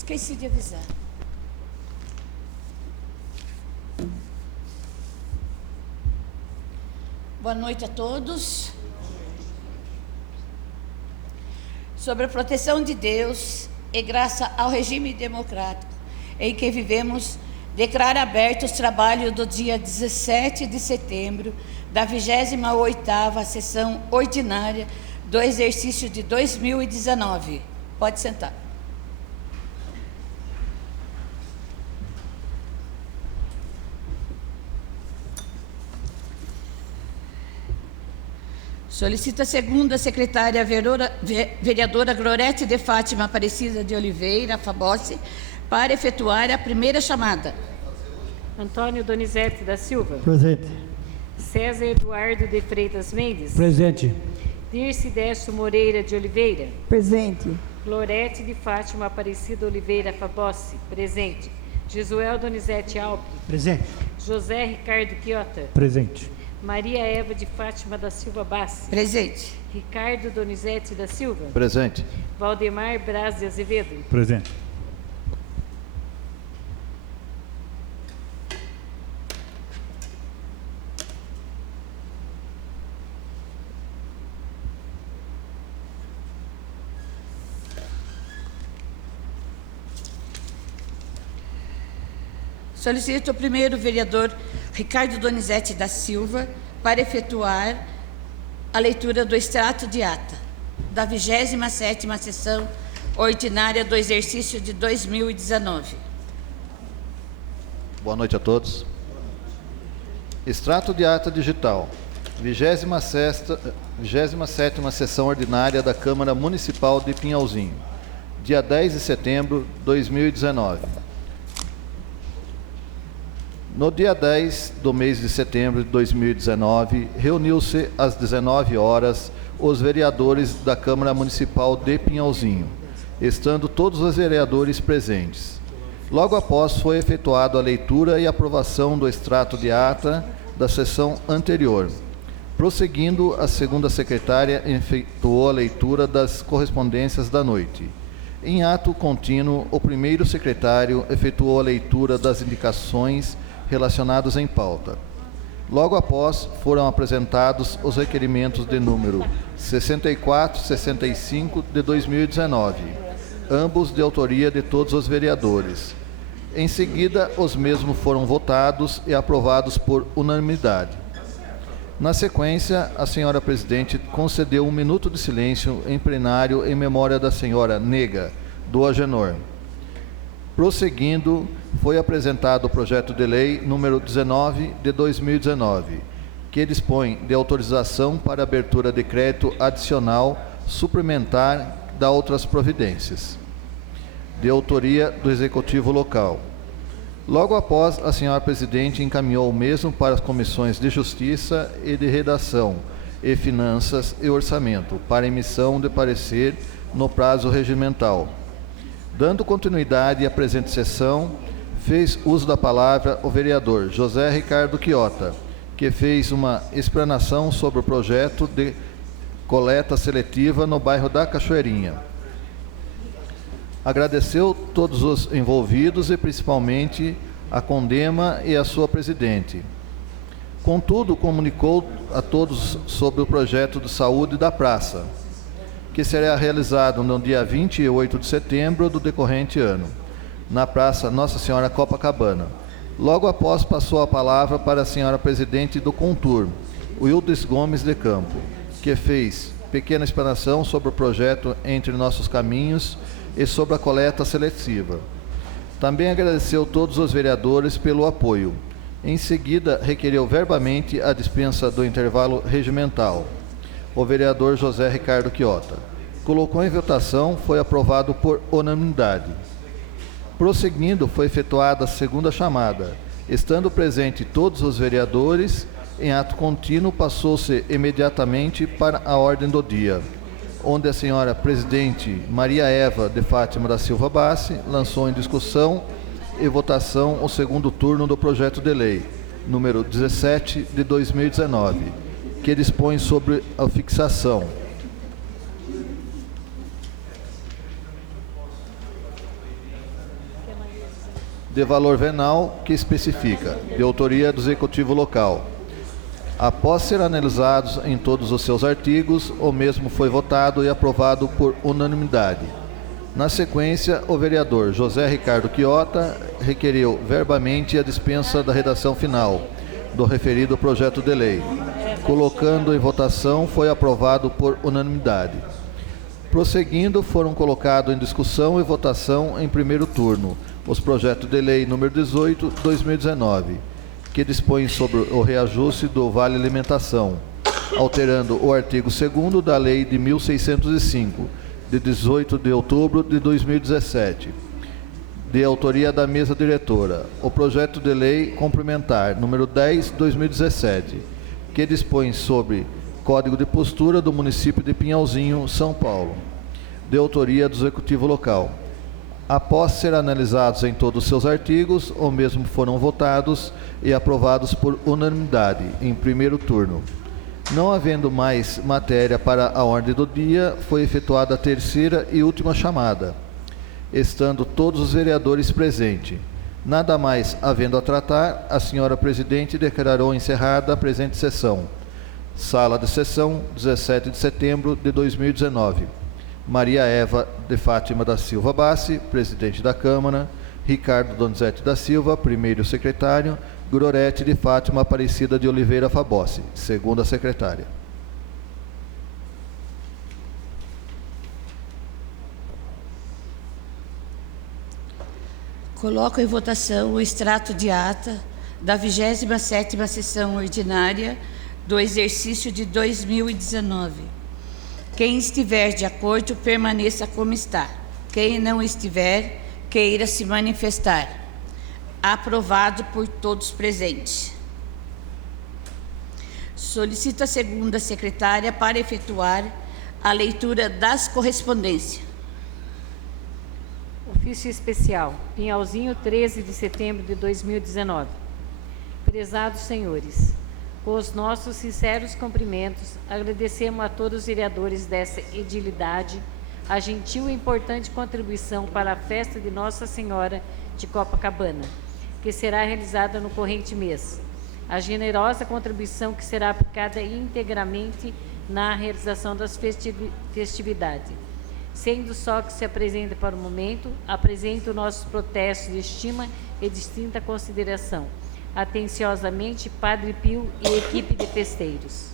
Esqueci de avisar. Boa noite a todos. Sobre a proteção de Deus e graça ao regime democrático em que vivemos, declaro abertos os trabalhos do dia 17 de setembro da 28ª sessão ordinária do exercício de 2019. Pode sentar. Solicito a segunda secretária vereadora Glorete de Fátima Aparecida de Oliveira Fabossi para efetuar a primeira chamada. Antônio Donizete da Silva. Presente. César Eduardo de Freitas Mendes. Presente. Dirce Décio Moreira de Oliveira. Presente. Glorete de Fátima Aparecida Oliveira Fabossi. Presente. Gisuel Donizete Alpe. Presente. José Ricardo Quiota. Presente. Maria Eva de Fátima da Silva Bassi. Presente. Ricardo Donizete da Silva. Presente. Valdemar Braz de Azevedo. Presente. Solicito o primeiro vereador Ricardo Donizete da Silva para efetuar a leitura do extrato de ata da 27ª sessão ordinária do exercício de 2019. Boa noite a todos. Extrato de ata digital. 27ª sessão ordinária da Câmara Municipal de Pinhalzinho. Dia 10 de setembro de 2019. No dia 10 do mês de setembro de 2019, reuniu-se às 19 horas os vereadores da Câmara Municipal de Pinhalzinho, estando todos os vereadores presentes. Logo após foi efetuada a leitura e aprovação do extrato de ata da sessão anterior. Prosseguindo, a segunda secretária efetuou a leitura das correspondências da noite. Em ato contínuo, o primeiro secretário efetuou a leitura das indicações relacionados em pauta. Logo após, foram apresentados os requerimentos de número 64 e 65 de 2019, ambos de autoria de todos os vereadores. Em seguida, os mesmos foram votados e aprovados por unanimidade. Na sequência, a senhora presidente concedeu 1 minuto de silêncio em plenário em memória da senhora Nega, do Agenor. Prosseguindo, foi apresentado o projeto de lei número 19 de 2019, que dispõe de autorização para abertura de crédito adicional suplementar da outras providências, de autoria do Executivo Local. Logo após, a senhora presidente encaminhou o mesmo para as comissões de Justiça e de Redação e Finanças e Orçamento, para emissão de parecer no prazo regimental. Dando continuidade à presente sessão, fez uso da palavra o vereador José Ricardo Quiota, que fez uma explanação sobre o projeto de coleta seletiva no bairro da Cachoeirinha. Agradeceu todos os envolvidos e principalmente a Condema e a sua presidente. Contudo, comunicou a todos sobre o projeto de saúde da praça, que será realizado no dia 28 de setembro do decorrente ano, na Praça Nossa Senhora Copacabana. Logo após, passou a palavra para a senhora presidente do Contur, Wildes Gomes de Campo, que fez pequena explanação sobre o projeto Entre Nossos Caminhos e sobre a coleta seletiva. Também agradeceu todos os vereadores pelo apoio. Em seguida, requereu verbamente a dispensa do intervalo regimental. O vereador José Ricardo Quiota colocou em votação, foi aprovado por unanimidade. Prosseguindo, foi efetuada a segunda chamada. Estando presente todos os vereadores, em ato contínuo, passou-se imediatamente para a ordem do dia, onde a senhora presidente Maria Eva de Fátima da Silva Bassi lançou em discussão e votação o segundo turno do projeto de lei, número 17 de 2019, que dispõe sobre a fixação de valor venal que especifica, de autoria do Executivo Local. Após ser analisados em todos os seus artigos, o mesmo foi votado e aprovado por unanimidade. Na sequência, o vereador José Ricardo Chiota requeriu verbamente a dispensa da redação final do referido projeto de lei. Colocando em votação, foi aprovado por unanimidade. Prosseguindo, foram colocados em discussão e votação em primeiro turno os projetos de lei número 18, 2019, que dispõe sobre o reajuste do Vale Alimentação, alterando o artigo 2º da Lei de 1605, de 18 de outubro de 2017, de autoria da mesa diretora. O projeto de lei complementar número 10, 2017, que dispõe sobre Código de Postura do município de Pinhalzinho, São Paulo, de autoria do Executivo Local. Após ser analisados em todos os seus artigos, os mesmos foram votados e aprovados por unanimidade em primeiro turno. Não havendo mais matéria para a ordem do dia, foi efetuada a terceira e última chamada, estando todos os vereadores presentes. Nada mais havendo a tratar, a senhora presidente declarou encerrada a presente sessão. Sala de sessão, 17 de setembro de 2019. Maria Eva de Fátima da Silva Bassi, presidente da Câmara. Ricardo Donizete da Silva, primeiro secretário. Gorete de Fátima Aparecida de Oliveira Fabossi, segunda secretária. Coloco em votação o extrato de ata da 27ª sessão ordinária do exercício de 2019. Quem estiver de acordo, permaneça como está. Quem não estiver, queira se manifestar. Aprovado por todos presentes. Solicito a segunda secretária para efetuar a leitura das correspondências. Ofício especial, Pinhalzinho, 13 de setembro de 2019. Prezados senhores, com os nossos sinceros cumprimentos, agradecemos a todos os vereadores dessa edilidade a gentil e importante contribuição para a festa de Nossa Senhora de Copacabana, que será realizada no corrente mês. A generosa contribuição que será aplicada integralmente na realização das festividades. Sendo só que se apresenta para o momento, apresento nossos protestos de estima e distinta consideração. Atenciosamente, Padre Pio e equipe de festeiros.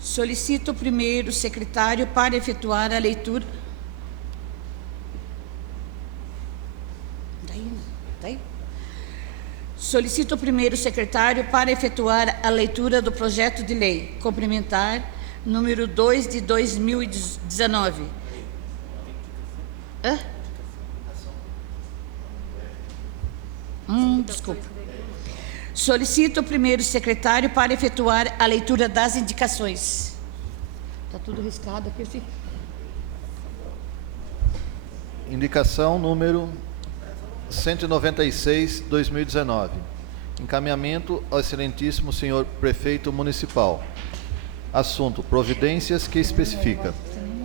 Solicito o primeiro secretário para efetuar a leitura. Solicito o primeiro secretário para efetuar a leitura do projeto de lei complementar número 2 de 2019. Desculpa. Solicito o primeiro secretário para efetuar a leitura das indicações. Está tudo riscado aqui, filho. Indicação número 196, 2019. Encaminhamento ao excelentíssimo senhor prefeito municipal. Assunto: providências que especifica.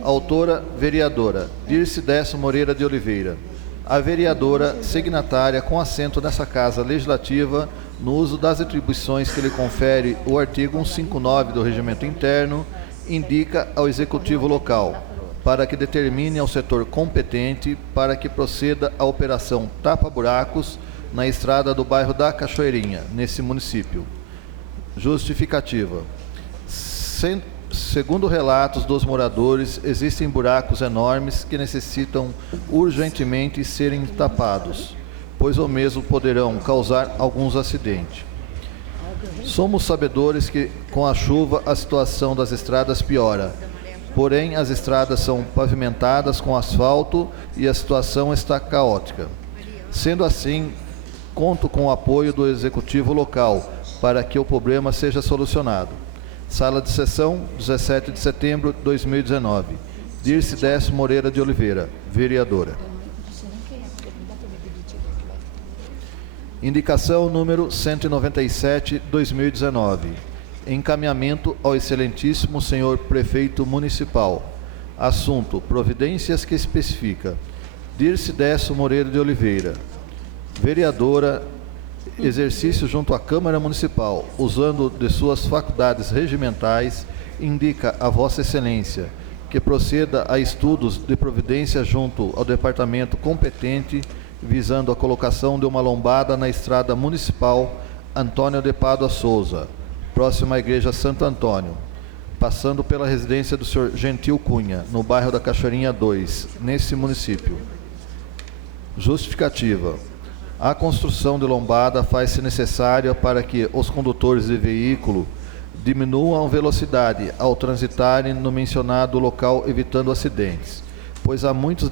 Autora: vereadora Dirce Décio Moreira de Oliveira. A vereadora signatária com assento nessa Casa Legislativa no uso das atribuições que lhe confere o artigo 159 do Regimento Interno, indica ao Executivo Local para que determine ao setor competente para que proceda a operação tapa-buracos na estrada do bairro da Cachoeirinha, nesse município. Justificativa. Segundo relatos dos moradores, existem buracos enormes que necessitam urgentemente serem tapados, pois o mesmo poderão causar alguns acidentes. Somos sabedores que, com a chuva, a situação das estradas piora. Porém, as estradas são pavimentadas com asfalto e a situação está caótica. Sendo assim, conto com o apoio do Executivo Local para que o problema seja solucionado. Sala de sessão, 17 de setembro de 2019. Dirce Décio Moreira de Oliveira, vereadora. Indicação número 197/2019. Encaminhamento ao excelentíssimo senhor prefeito municipal. Assunto: providências que especifica. Dirce Décio Moreira de Oliveira, vereadora, exercício junto à Câmara Municipal, usando de suas faculdades regimentais, indica a Vossa Excelência que proceda a estudos de providência junto ao departamento competente, visando a colocação de uma lombada na estrada municipal Antônio de Pádua Souza, próxima à Igreja Santo Antônio, passando pela residência do senhor Gentil Cunha, no bairro da Cachoeirinha 2, nesse município. Justificativa. A construção de lombada faz-se necessária para que os condutores de veículo diminuam a velocidade ao transitarem no mencionado local, evitando acidentes, pois há muitos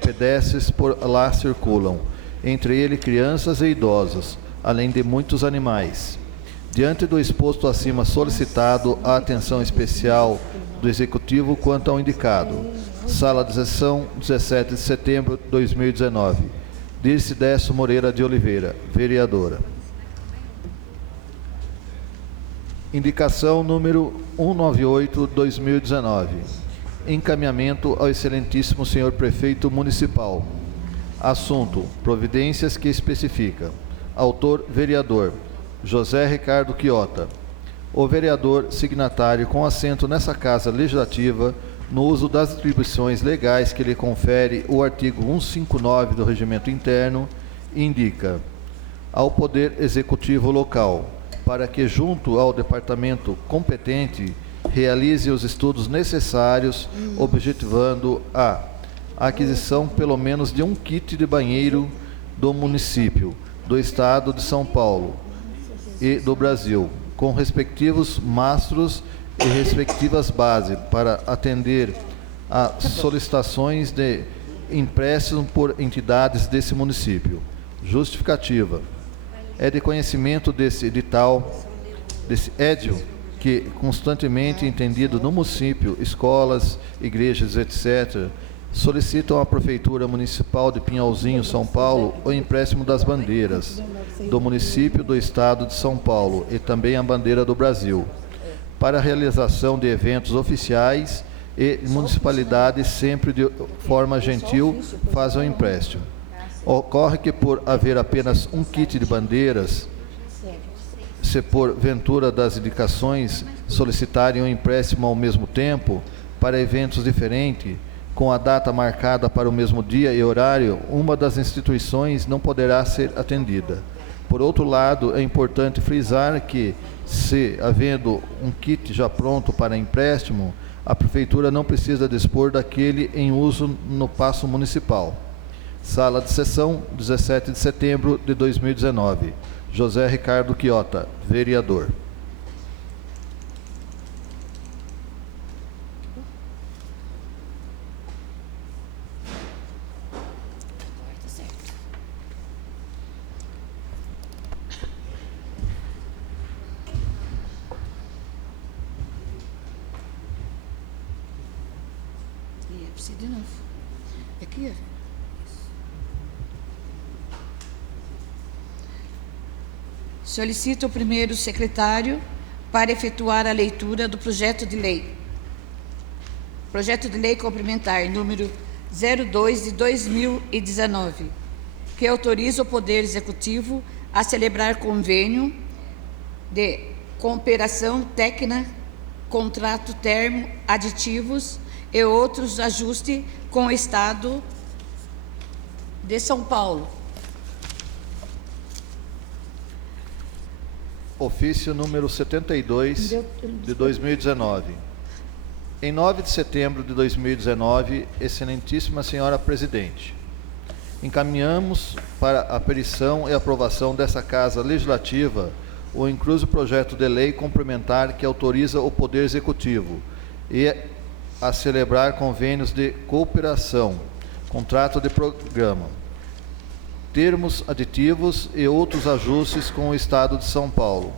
pedestres por lá circulam, entre eles crianças e idosos, além de muitos animais. Diante do exposto acima solicitado, a atenção especial do Executivo quanto ao indicado. Sala de sessão, 17 de setembro de 2019. Dirce Décio Moreira de Oliveira, vereadora. Indicação número 198/2019. Encaminhamento ao excelentíssimo senhor prefeito municipal. Assunto: providências que especifica. Autor: vereador José Ricardo Quiota. O vereador signatário com assento nessa Casa Legislativa, no uso das atribuições legais que lhe confere o artigo 159 do Regimento Interno, indica ao Poder Executivo local, para que, junto ao departamento competente, realize os estudos necessários, objetivando a aquisição pelo menos de um kit de banheiro do município, do Estado de São Paulo e do Brasil, com respectivos mastros e respectivas bases, para atender a solicitações de empréstimo por entidades desse município. Justificativa. É de conhecimento desse edital, desse édio, que constantemente entendido no município, escolas, igrejas, etc., solicitam à Prefeitura Municipal de Pinhalzinho, São Paulo, o empréstimo das bandeiras do município do Estado de São Paulo e também a bandeira do Brasil, para a realização de eventos oficiais, e municipalidades, sempre de forma gentil, fazem o empréstimo. Ocorre que, por haver apenas um kit de bandeiras, se por ventura das indicações solicitarem o empréstimo ao mesmo tempo, para eventos diferentes, com a data marcada para o mesmo dia e horário, uma das instituições não poderá ser atendida. Por outro lado, é importante frisar que, se havendo um kit já pronto para empréstimo, a Prefeitura não precisa dispor daquele em uso no Paço Municipal. Sala de sessão, 17 de setembro de 2019. José Ricardo Quiota, vereador. De novo. Aqui, ó. Solicito o primeiro secretário para efetuar a leitura do projeto de lei. Projeto de lei complementar número 02 de 2019, que autoriza o Poder Executivo a celebrar convênio de cooperação técnica, contrato termo, aditivos e outros ajustes com o Estado de São Paulo. Ofício número 72 de 2019. Em 9 de setembro de 2019, excelentíssima senhora presidente, encaminhamos para a perição e aprovação dessa Casa Legislativa o incluso projeto de lei complementar que autoriza o Poder Executivo a celebrar convênios de cooperação, contrato de programa, termos aditivos e outros ajustes com o Estado de São Paulo,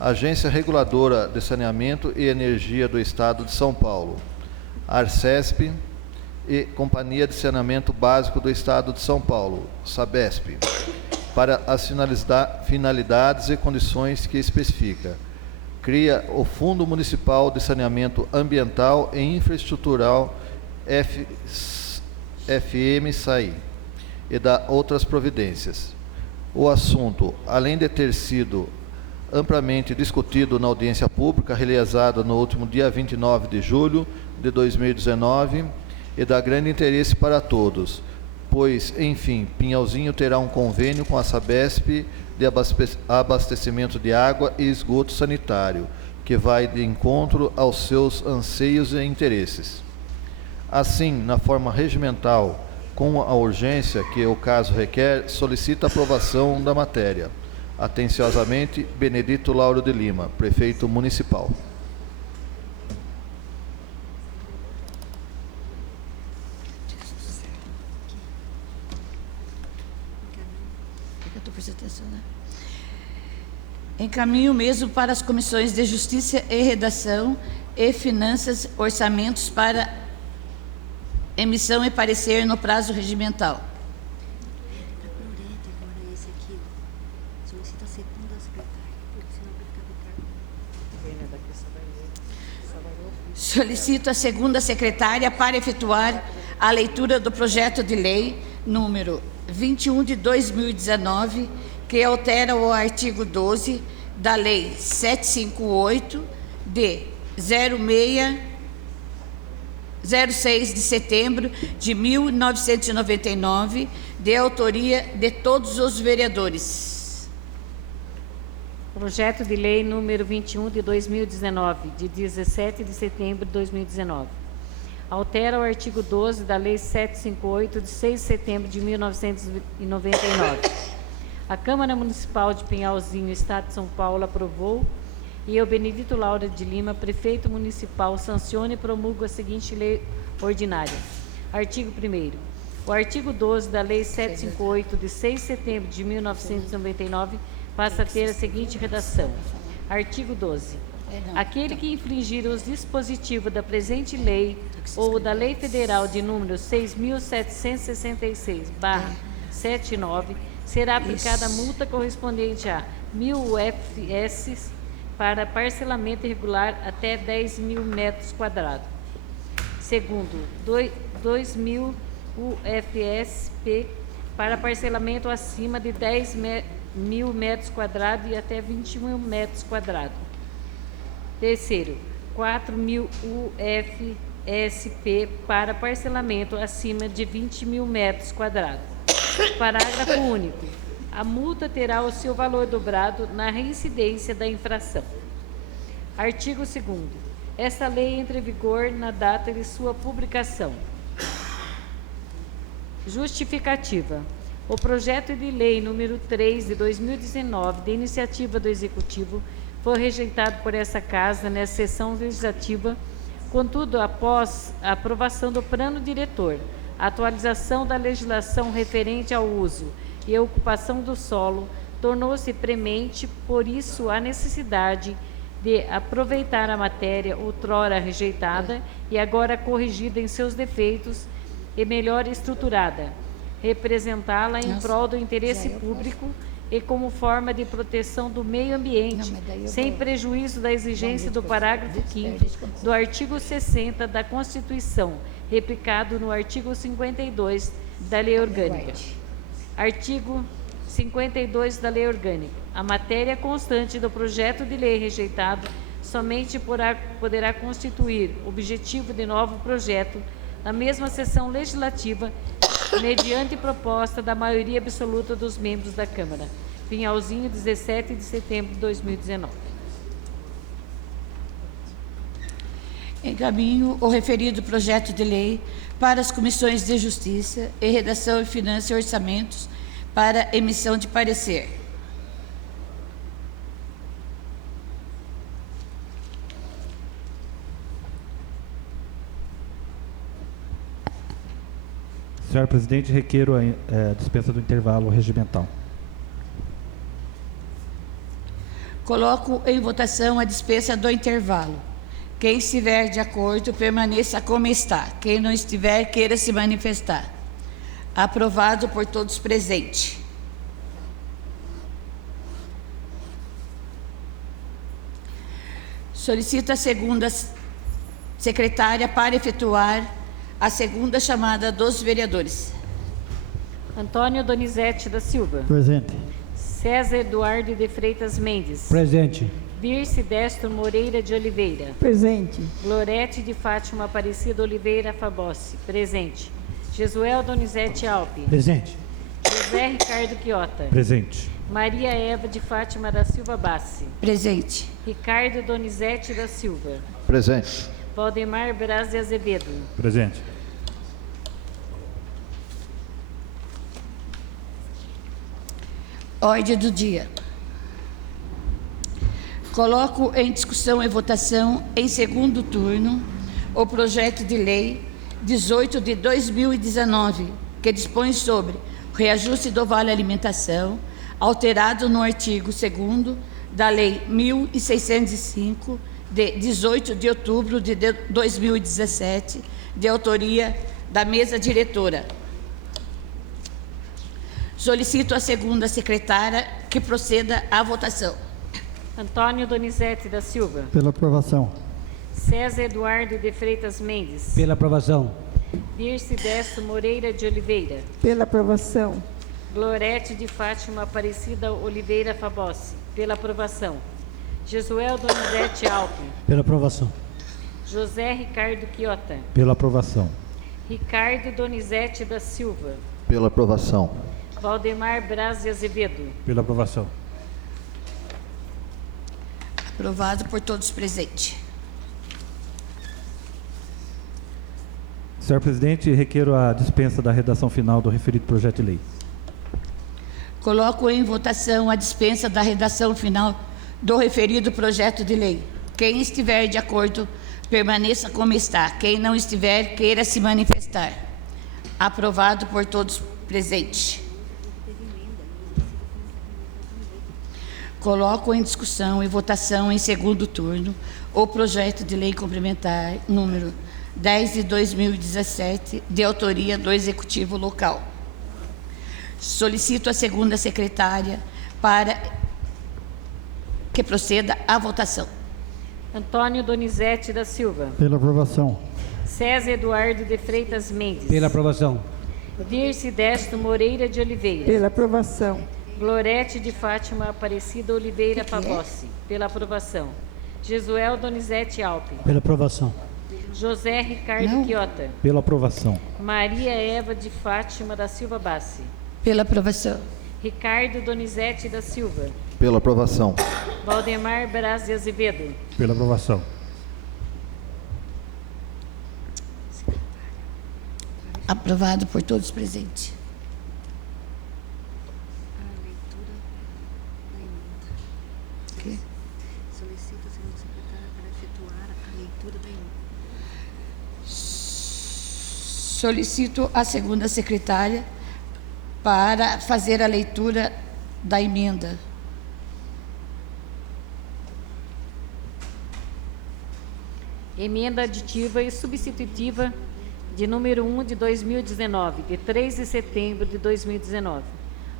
Agência Reguladora de Saneamento e Energia do Estado de São Paulo, Arcesp e Companhia de Saneamento Básico do Estado de São Paulo, Sabesp, para as finalidades e condições que especifica. Cria o Fundo Municipal de Saneamento Ambiental e Infraestrutural FMSAI e dá outras providências. O assunto, além de ter sido amplamente discutido na audiência pública realizada no último dia 29 de julho de 2019, e dá grande interesse para todos, pois, enfim, Pinhalzinho terá um convênio com a Sabesp de abastecimento de água e esgoto sanitário, que vai de encontro aos seus anseios e interesses. Assim, na forma regimental, com a urgência que o caso requer, solicita a aprovação da matéria. Atenciosamente, Benedito Lauro de Lima, Prefeito Municipal. Encaminho mesmo para as comissões de Justiça e Redação e Finanças, orçamentos para emissão e parecer no prazo regimental. Solicito a segunda secretária para efetuar a leitura do projeto de lei número 21 de 2019, que altera o artigo 12 da Lei 758 de 06 de setembro de 1999, de autoria de todos os vereadores. Projeto de lei número 21 de 2019, de 17 de setembro de 2019. Altera o artigo 12 da Lei 758, de 6 de setembro de 1999. A Câmara Municipal de Pinhalzinho, Estado de São Paulo, aprovou e eu, Benedito Lauro de Lima, Prefeito Municipal, sancione e promulgo a seguinte lei ordinária. Artigo 1º. O artigo 12 da Lei 758, de 6 de setembro de 1999, passa a ter a seguinte redação. Artigo 12. Aquele que infringir os dispositivos da presente lei ou da Lei Federal de número 6.766/79, será aplicada a multa correspondente a 1.000 UFS para parcelamento irregular até 10.000 metros quadrados. Segundo, 2.000 UFSP para parcelamento acima de 10.000 metros quadrados e até 21 metros quadrados. Terceiro, 4.000 UFSP para parcelamento acima de 20.000 metros quadrados. Parágrafo único. A multa terá o seu valor dobrado na reincidência da infração. Artigo 2º. Esta lei entra em vigor na data de sua publicação. Justificativa. O projeto de lei número 3 de 2019, de iniciativa do Executivo, foi rejeitado por essa Casa nessa sessão legislativa. Contudo, após a aprovação do plano diretor, a atualização da legislação referente ao uso e a ocupação do solo, tornou-se premente, por isso, a necessidade de aproveitar a matéria outrora rejeitada e agora corrigida em seus defeitos e melhor estruturada, representá-la em prol do interesse público e como forma de proteção do meio ambiente, sem prejuízo da exigência do parágrafo 5º do artigo 60 da Constituição, replicado no artigo 52 da Lei Orgânica. Artigo 52 da Lei Orgânica. A matéria constante do projeto de lei rejeitado somente poderá constituir objetivo de novo projeto na mesma sessão legislativa, mediante proposta da maioria absoluta dos membros da Câmara. Pinhalzinho, 17 de setembro de 2019. Encaminho o referido projeto de lei para as comissões de Justiça e Redação e Finanças e Orçamentos para emissão de parecer. Senhor presidente, requeiro a dispensa do intervalo regimental. Coloco em votação a dispensa do intervalo. Quem estiver de acordo, permaneça como está. Quem não estiver, queira se manifestar. Aprovado por todos presentes. Solicito a segunda secretária para efetuar a segunda chamada dos vereadores. Antônio Donizete da Silva. Presente. César Eduardo de Freitas Mendes. Presente. Dirce Destro Moreira de Oliveira. Presente. Glorete de Fátima Aparecida Oliveira Fabossi. Presente. Jesuel Donizete Alpe. Presente. José Ricardo Quiota. Presente. Maria Eva de Fátima da Silva Bassi. Presente. Ricardo Donizete da Silva. Presente. Valdemar Braz de Azevedo. Presente. Ordem do dia. Coloco em discussão e votação, em segundo turno, o projeto de lei 18 de 2019, que dispõe sobre o reajuste do Vale Alimentação, alterado no artigo 2º da Lei 1.605, de 18 de outubro de 2017, de autoria da mesa diretora. Solicito a segunda secretária que proceda à votação. Antônio Donizete da Silva. Pela aprovação. César Eduardo de Freitas Mendes. Pela aprovação. Dirce Destro Moreira de Oliveira. Pela aprovação. Glorete de Fátima Aparecida Oliveira Fabossi. Pela aprovação. Jesuel Donizete Alpe. Pela aprovação. José Ricardo Quiota. Pela aprovação. Ricardo Donizete da Silva. Pela aprovação. Valdemar Braz de Azevedo. Pela aprovação. Aprovado por todos presentes. Senhor presidente, requeiro a dispensa da redação final do referido projeto de lei. Coloco em votação a dispensa da redação final do referido projeto de lei. Quem estiver de acordo, permaneça como está. Quem não estiver, queira se manifestar. Aprovado por todos presentes. Coloco em discussão e votação em segundo turno o projeto de lei complementar número 10 de 2017, de autoria do Executivo Local. Solicito a segunda secretária para que proceda à votação. Antônio Donizete da Silva. Pela aprovação. César Eduardo de Freitas Mendes. Pela aprovação. Dirce Destro Moreira de Oliveira. Pela aprovação. Glorete de Fátima Aparecida Oliveira Fabossi. Pela aprovação. Jesuel Donizete Alpe. Pela aprovação. José Ricardo Quiota. Pela aprovação. Maria Eva de Fátima da Silva Bassi. Pela aprovação. Ricardo Donizete da Silva. Pela aprovação. Valdemar Braz de Azevedo. Pela aprovação. Aprovado por todos presentes. Ok. Solicito a segunda secretária para efetuar a leitura da emenda. Solicito a segunda secretária para fazer a leitura da emenda. Emenda aditiva e substitutiva de número 1 de 2019, de 3 de setembro de 2019.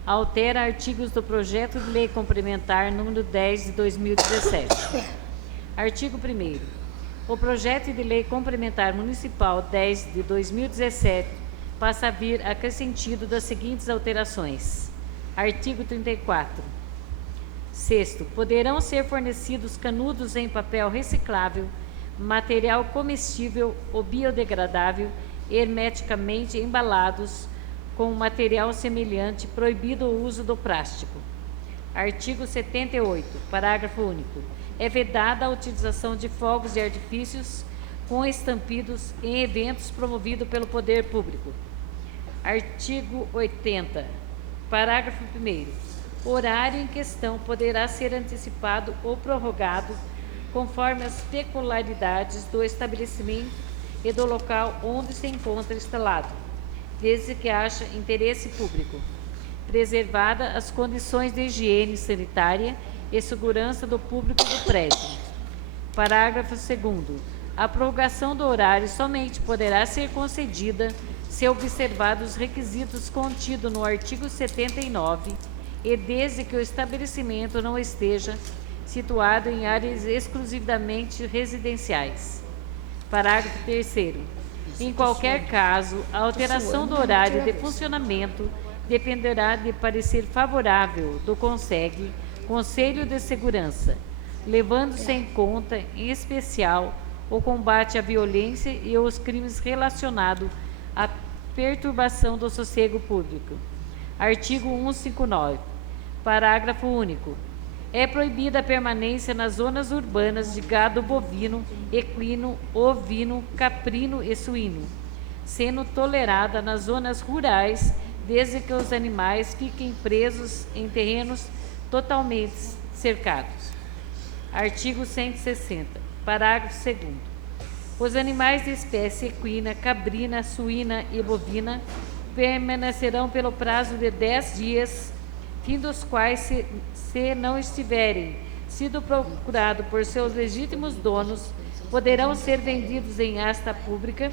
Altera artigos do projeto de lei complementar número 10 de 2017. Artigo 1º. O projeto de lei complementar municipal 10 de 2017 passa a vir acrescido das seguintes alterações. Artigo 34. Sexto, poderão ser fornecidos canudos em papel reciclável, material comestível ou biodegradável, hermeticamente embalados com material semelhante, proibido o uso do plástico. Artigo 78, parágrafo único. É vedada a utilização de fogos de artifícios com estampidos em eventos promovidos pelo poder público. Artigo 80, parágrafo 1º. O horário em questão poderá ser antecipado ou prorrogado conforme as peculiaridades do estabelecimento e do local onde se encontra instalado, desde que haja interesse público, preservada as condições de higiene sanitária e segurança do público do prédio. Parágrafo 2º. A prorrogação do horário somente poderá ser concedida se observados os requisitos contidos no artigo 79 e desde que o estabelecimento não esteja situado em áreas exclusivamente residenciais. Parágrafo 3º. Em qualquer caso, a alteração do horário de funcionamento dependerá de parecer favorável do Conselho de Segurança, levando-se em conta, em especial, o combate à violência e aos crimes relacionados à perturbação do sossego público. Artigo 159. Parágrafo único. É proibida a permanência nas zonas urbanas de gado bovino, equino, ovino, caprino e suíno, sendo tolerada nas zonas rurais, desde que os animais fiquem presos em terrenos totalmente cercados. Artigo 160. Parágrafo 2º. Os animais de espécie equina, caprina, suína e bovina permanecerão pelo prazo de 10 dias, fim dos quais, se não estiverem sido procurados por seus legítimos donos, poderão ser vendidos em asta pública,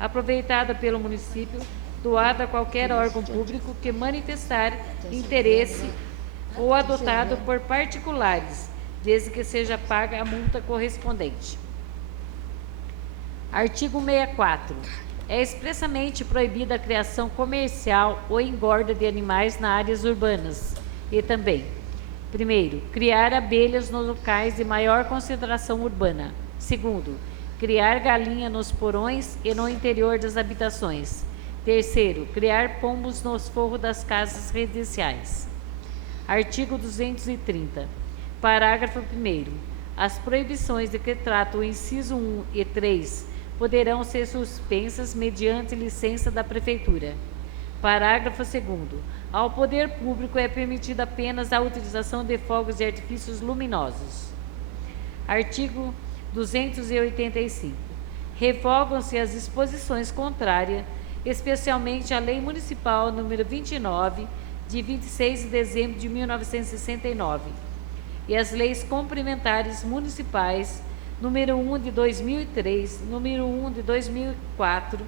aproveitada pelo município, doada a qualquer órgão público que manifestar interesse ou adotado por particulares, desde que seja paga a multa correspondente. Artigo 64. É expressamente proibida a criação comercial ou engorda de animais nas áreas urbanas e também, primeiro, criar abelhas nos locais de maior concentração urbana. Segundo, criar galinha nos porões e no interior das habitações. Terceiro, criar pombos nos forros das casas residenciais. Artigo 230. Parágrafo 1º. As proibições de que trata o inciso 1 e 3 poderão ser suspensas mediante licença da Prefeitura. Parágrafo 2º. Ao poder público é permitida apenas a utilização de fogos de artifícios luminosos. Artigo 285. Revogam-se as disposições contrárias, especialmente a Lei Municipal número 29, de 26 de dezembro de 1969, e as leis complementares municipais número 1 de 2003, número 1 de 2004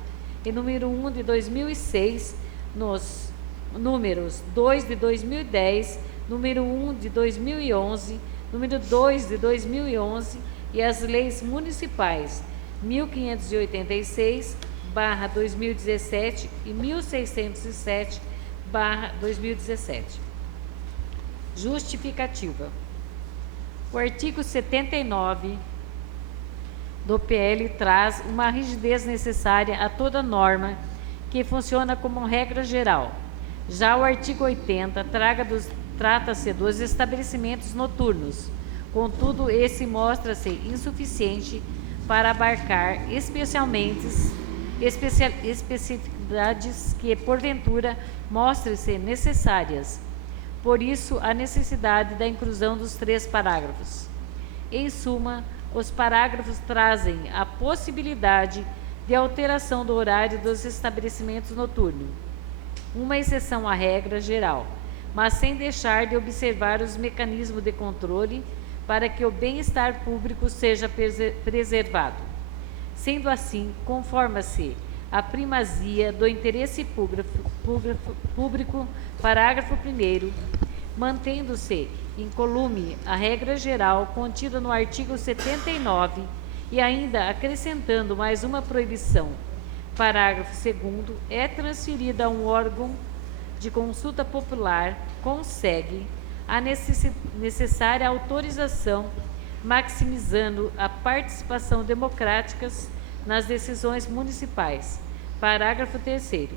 e número 1 de 2006, nos números 2 de 2010, número 1 de 2011, número 2 de 2011 e as leis municipais 1586/2017 e 1607/2017. Justificativa. O artigo 79 do PL traz uma rigidez necessária a toda norma que funciona como regra geral. Já o artigo 80 trata-se dos estabelecimentos noturnos. Contudo, esse mostra-se insuficiente para abarcar especificidades que, porventura, mostrem-se necessárias. Por isso, a necessidade da inclusão dos 3 parágrafos. Em suma, os parágrafos trazem a possibilidade de alteração do horário dos estabelecimentos noturnos, uma exceção à regra geral, mas sem deixar de observar os mecanismos de controle para que o bem-estar público seja preservado. Sendo assim, conforma-se a primazia do interesse público, parágrafo 1º, mantendo-se incolume a regra geral contida no artigo 79 e ainda acrescentando mais uma proibição. Parágrafo 2º, é transferida a um órgão de consulta popular, consegue a necessária autorização, maximizando a participação democrática nas decisões municipais. Parágrafo 3º.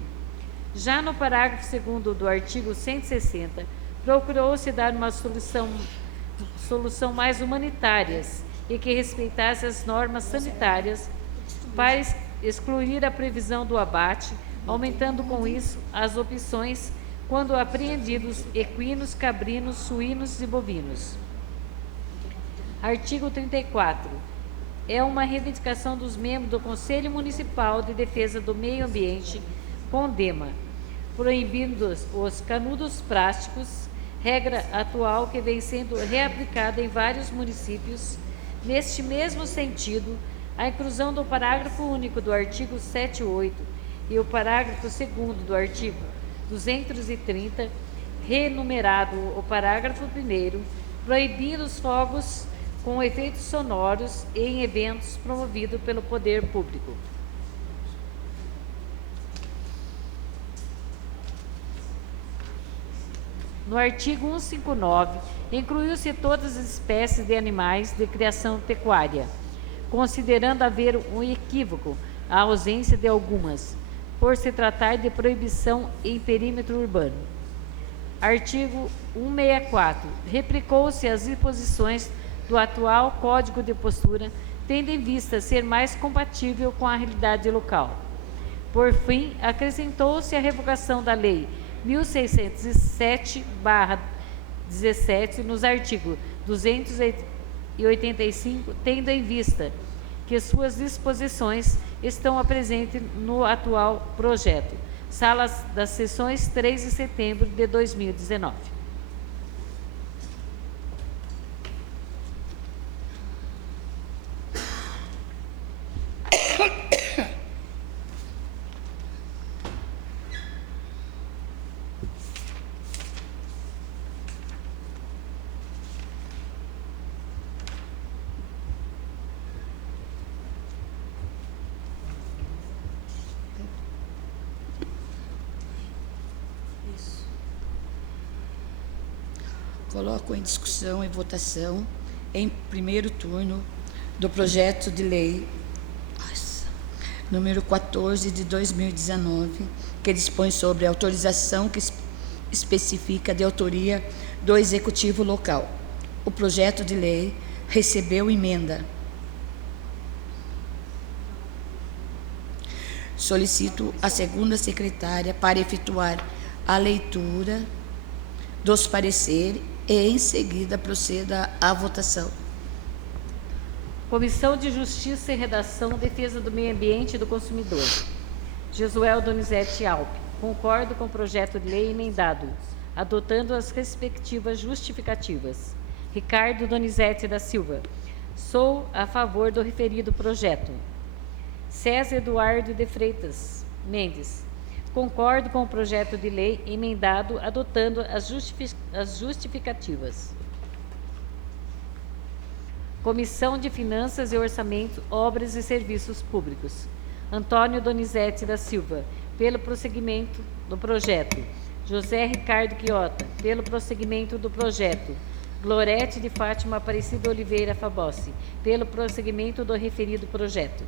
Já no parágrafo 2º do artigo 160, procurou-se dar uma solução mais humanitária e que respeitasse as normas sanitárias para excluir a previsão do abate, aumentando com isso as opções quando apreendidos equinos, cabrinos, suínos e bovinos. Artigo 34. É uma reivindicação dos membros do Conselho Municipal de Defesa do Meio Ambiente, CONDEMA, proibindo os canudos plásticos, regra atual que vem sendo reaplicada em vários municípios. Neste mesmo sentido, a inclusão do parágrafo único do artigo 78 e o parágrafo 2º do artigo 230, renumerado o parágrafo 1º, proibindo os fogos com efeitos sonoros em eventos promovidos pelo poder público. No artigo 159, incluiu-se todas as espécies de animais de criação pecuária, considerando haver um equívoco a ausência de algumas, por se tratar de proibição em perímetro urbano. Artigo 164. Replicou-se as disposições do atual Código de Postura, tendo em vista ser mais compatível com a realidade local. Por fim, acrescentou-se a revogação da Lei 1607/17 nos artigos 285, tendo em vista que suas disposições estão presentes no atual projeto. Salas das sessões 3 de setembro de 2019. Coloco em discussão e votação, em primeiro turno, do projeto de lei número 14 de 2019, que dispõe sobre a autorização que especifica de autoria do Executivo Local. O projeto de lei recebeu emenda. Solicito a segunda secretária para efetuar a leitura dos pareceres e, em seguida, proceda à votação. Comissão de Justiça e Redação, Defesa do Meio Ambiente e do Consumidor. Jesuel Donizete Alpe. Concordo com o projeto de lei emendado, adotando as respectivas justificativas. Ricardo Donizete da Silva. Sou a favor do referido projeto. César Eduardo de Freitas Mendes. Concordo com o projeto de lei emendado, adotando as justificativas. Comissão de Finanças e Orçamento, Obras e Serviços Públicos. Antônio Donizete da Silva, pelo prosseguimento do projeto. José Ricardo Quiota, pelo prosseguimento do projeto. Glorete de Fátima Aparecida Oliveira Fabossi, pelo prosseguimento do referido projeto.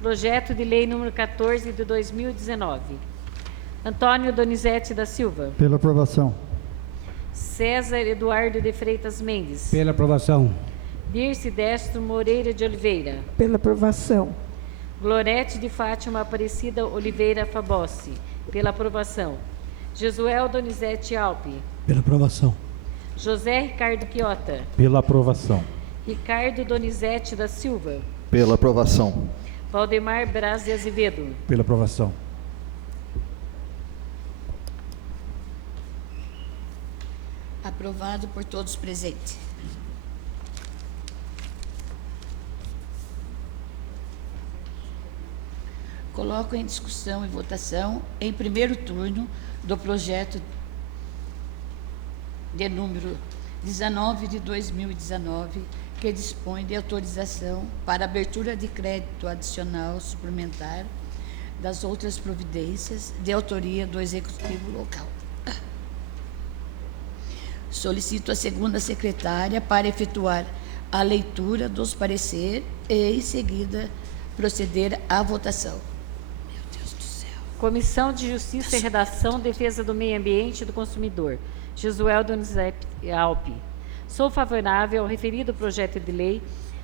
Projeto de lei número 14 de 2019. Antônio Donizete da Silva. Pela aprovação. César Eduardo de Freitas Mendes. Pela aprovação. Dirce Destro Moreira de Oliveira. Pela aprovação. Glorete de Fátima Aparecida Oliveira Fabossi. Pela aprovação. Jesuel Donizete Alpe. Pela aprovação. José Ricardo Quiota. Pela aprovação. Ricardo Donizete da Silva. Pela aprovação. Valdemar Braz de Azevedo. Pela aprovação. Aprovado por todos presentes. Coloco em discussão e votação, em primeiro turno, do projeto de número 19 de 2019, que dispõe de autorização para abertura de crédito adicional suplementar das outras providências de autoria do Executivo Local. Solicito a segunda secretária para efetuar a leitura dos pareceres e, em seguida, proceder à votação. Meu Deus do céu. Comissão de Justiça e Redação, Defesa do Meio Ambiente e do Consumidor. Jesuel Donizete Alpe. Sou favorável ao referido projeto de lei,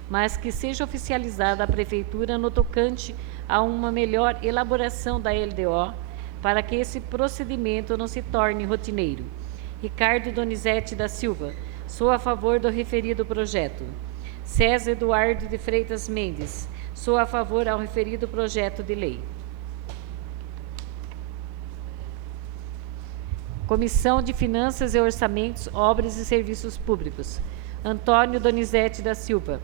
mas que seja oficializada a Prefeitura no tocante a uma melhor elaboração da LDO, para que esse procedimento não se torne rotineiro. Ricardo Donizete da Silva. Sou a favor do referido projeto. César Eduardo de Freitas Mendes. Sou a favor ao referido projeto de lei. Comissão de Finanças e Orçamentos, Obras e Serviços Públicos. Antônio Donizete da Silva.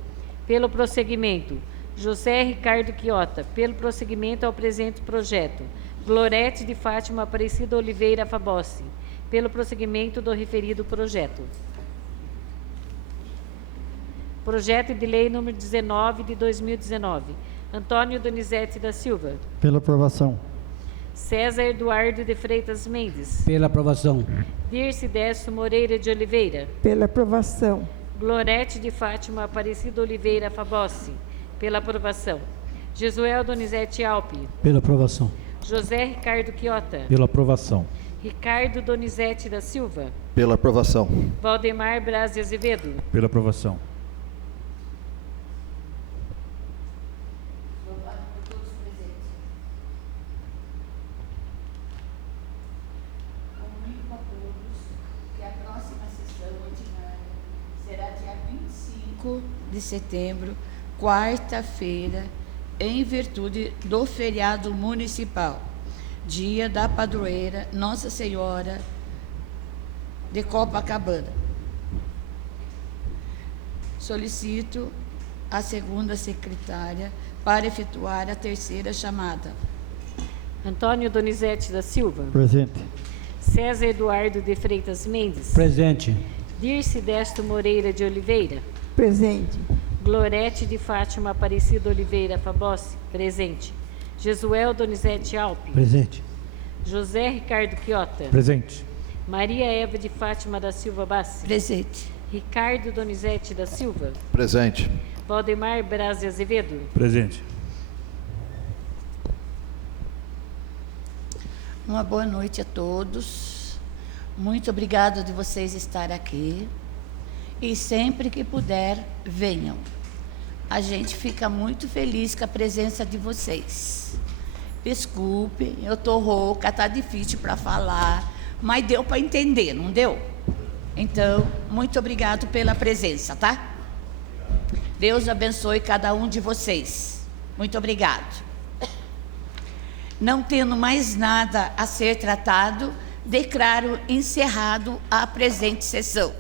Pelo prosseguimento. José Ricardo Quiota. Pelo prosseguimento ao presente projeto. Glorete de Fátima Aparecida Oliveira Fabossi, pelo prosseguimento do referido projeto. Projeto de Lei número 19 de 2019. Antônio Donizete da Silva. Pela aprovação. César Eduardo de Freitas Mendes. Pela aprovação. Dirce Décio Moreira de Oliveira. Pela aprovação. Glorete de Fátima Aparecida Oliveira Fabossi, pela aprovação. Jesuel Donizete Alpe. Pela aprovação. José Ricardo Quiota. Pela aprovação. Ricardo Donizete da Silva. Pela aprovação. Valdemar Braz de Azevedo. Pela aprovação. Comunico a todos que a próxima sessão ordinária será dia 25 de setembro, quarta-feira, em virtude do feriado municipal, dia da padroeira Nossa Senhora de Copacabana. Solicito a segunda secretária para efetuar a terceira chamada. Antônio Donizete da Silva. Presente. César Eduardo de Freitas Mendes. Presente. Dirce Décio Moreira de Oliveira. Presente. Glorete de Fátima Aparecida Oliveira Fabossi, presente. Jesuel Donizete Alpe. Presente. José Ricardo Quiota. Presente. Maria Eva de Fátima da Silva Bassi. Presente. Ricardo Donizete da Silva. Presente. Valdemar Braz de Azevedo. Presente. Uma boa noite a todos. Muito obrigado de vocês estarem aqui. E sempre que puder, venham. A gente fica muito feliz com a presença de vocês. Desculpe, eu tô rouca, tá difícil para falar, mas deu para entender, não deu? Então, muito obrigado pela presença, tá? Deus abençoe cada um de vocês. Muito obrigado. Não tendo mais nada a ser tratado, declaro encerrado a presente sessão.